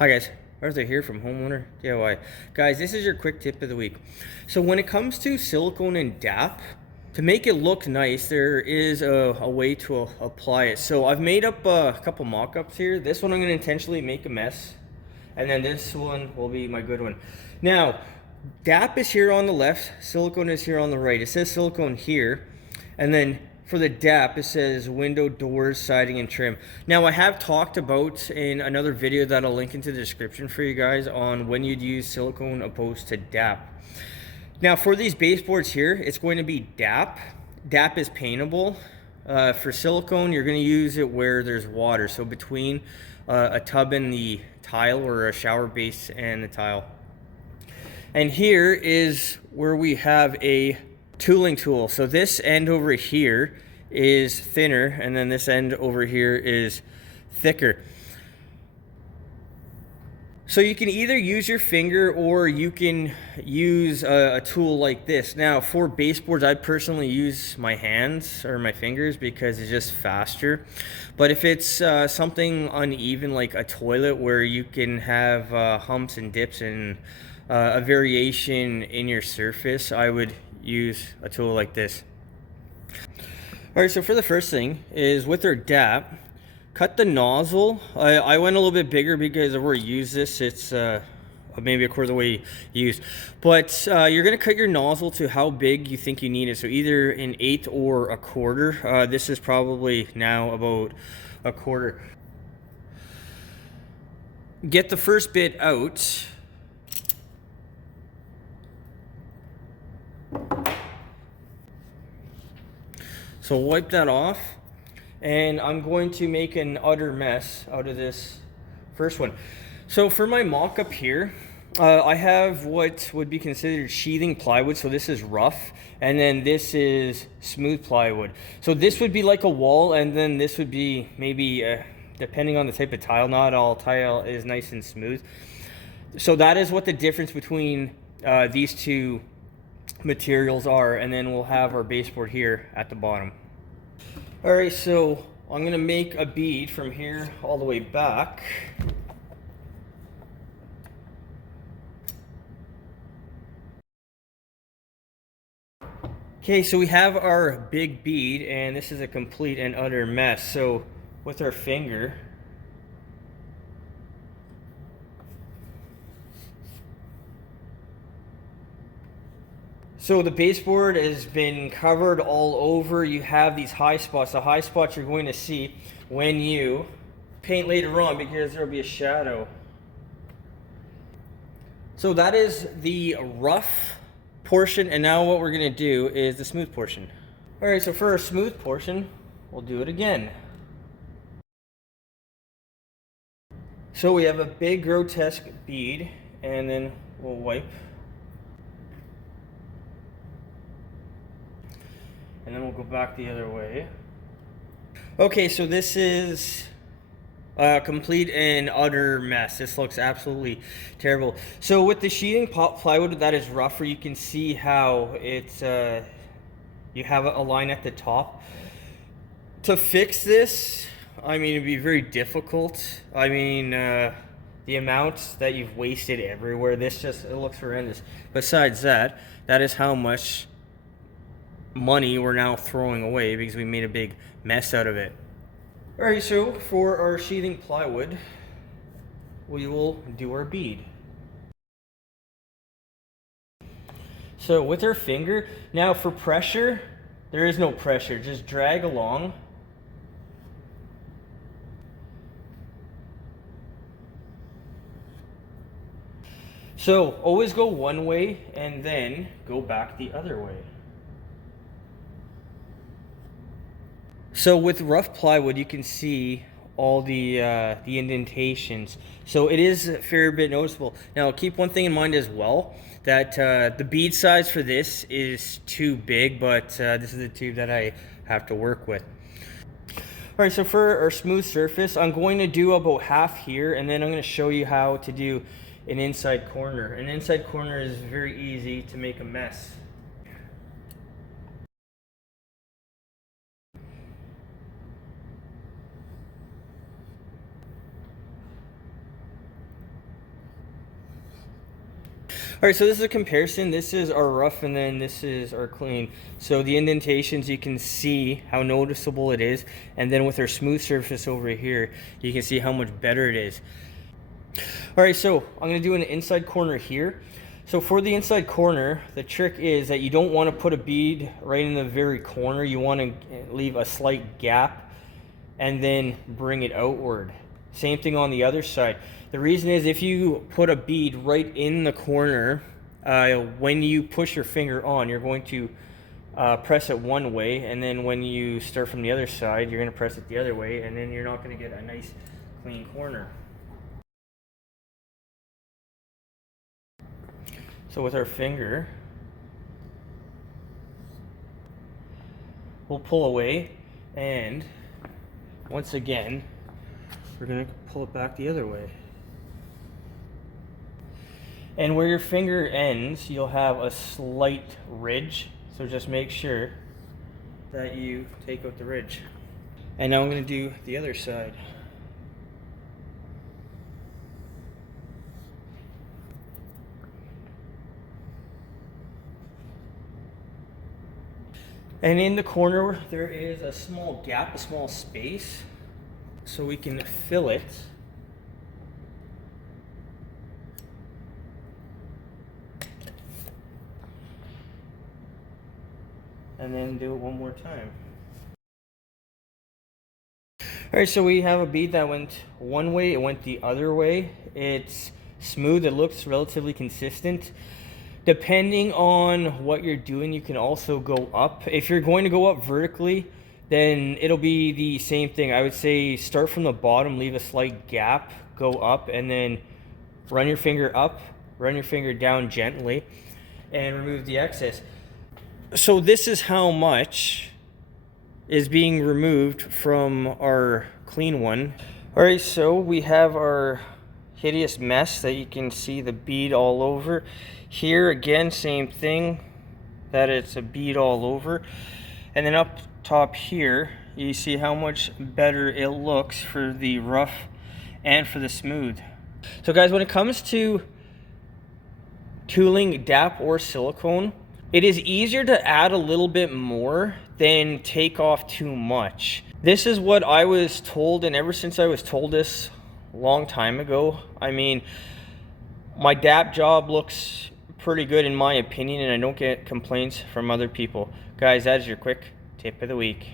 Hi guys, Arthur here from Homeowner DIY. Guys, this is your quick tip of the week. So when it comes to silicone and DAP, to make it look nice, there is a way to apply it. So I've made up a couple mock-ups here. This one I'm going to intentionally make a mess, and then this one will be my good one. Now, DAP is here on the left, silicone is here on the right. It says silicone here, and then for the DAP, it says window, doors, siding, and trim. Now, I have talked about in another video that I'll link into the description for you guys on when you'd use silicone opposed to DAP. Now, for these baseboards here, it's going to be DAP. DAP is paintable. For silicone, you're going to use it where there's water, so between a tub and the tile, or a shower base and the tile. And here is where we have a tooling tool. So this end over here is thinner, and then this end over here is thicker. So you can either use your finger or you can use a tool like this. Now for baseboards, I personally use my hands or my fingers because it's just faster. But if it's something uneven like a toilet where you can have humps and dips and a variation in your surface, I would use a tool like this. All right, so for the first thing is with our DAP, cut the nozzle. I went a little bit bigger because I've already used this. It's maybe a quarter of the way used. But you're going to cut your nozzle to how big you think you need it. So either an 1/8 or a quarter. This is probably now about a quarter. Get the first bit out. So wipe that off. And I'm going to make an utter mess out of this first one. So for my mock-up here, I have what would be considered sheathing plywood. So this is rough, and then this is smooth plywood. So this would be like a wall, and then this would be maybe, depending on the type of tile, not all tile is nice and smooth. So that is what the difference between these two materials are, and then we'll have our baseboard here at the bottom. All right, so I'm gonna make a bead from here all the way back. Okay, so we have our big bead, and this is a complete and utter mess. So with our finger, so the baseboard has been covered all over. You have these high spots. The high spots you're going to see when you paint later on because there'll be a shadow. So that is the rough portion, and now what we're going to do is the smooth portion. All right, so for our smooth portion, we'll do it again. So we have a big grotesque bead, and then we'll wipe. And then we'll go back the other way. Okay, so this is a complete and utter mess. This looks absolutely terrible. So with the sheeting plywood that is rougher, you can see how it's, you have a line at the top. To fix this, I mean, it'd be very difficult. I mean, the amount that you've wasted everywhere, it looks horrendous. Besides that, that is how much money we're now throwing away because we made a big mess out of it. All right, so for our sheathing plywood, we will do our bead. So with our finger, now for pressure, there is no pressure, just drag along. So always go one way and then go back the other way. So with rough plywood, you can see all the indentations. So it is a fair bit noticeable. Now keep one thing in mind as well, that the bead size for this is too big, but this is the tube that I have to work with. All right, so for our smooth surface, I'm going to do about half here, and then I'm going to show you how to do an inside corner. An inside corner is very easy to make a mess. All right, so this is a comparison. This is our rough and then this is our clean. So the indentations, you can see how noticeable it is. And then with our smooth surface over here, you can see how much better it is. All right, so I'm gonna do an inside corner here. So for the inside corner, the trick is that you don't wanna put a bead right in the very corner. You wanna leave a slight gap and then bring it outward. Same thing on the other side. The reason is if you put a bead right in the corner, when you push your finger on, you're going to press it one way, and then when you start from the other side, you're going to press it the other way, and then you're not going to get a nice clean corner. So with our finger, we'll pull away, and once again, we're going to pull it back the other way. And where your finger ends, you'll have a slight ridge. So just make sure that you take out the ridge. And now I'm going to do the other side. And in the corner, there is a small gap, a small space, so we can fill it. And then do it one more time. All right, so we have a bead that went one way, it went the other way. It's smooth, it looks relatively consistent. Depending on what you're doing, you can also go up. If you're going to go up vertically, then it'll be the same thing. I would say start from the bottom, leave a slight gap, go up, and then run your finger up, run your finger down gently, and remove the excess. So this is how much is being removed from our clean one. All right, so we have our hideous mess that you can see the bead all over. Here again, same thing, that it's a bead all over. And then up top here, you see how much better it looks for the rough and for the smooth. So guys, when it comes to tooling DAP or silicone, it is easier to add a little bit more than take off too much. This is what I was told, and ever since I was told this a long time ago, I mean, my DAP job looks pretty good in my opinion, and I don't get complaints from other people. Guys, that is your quick tip of the week.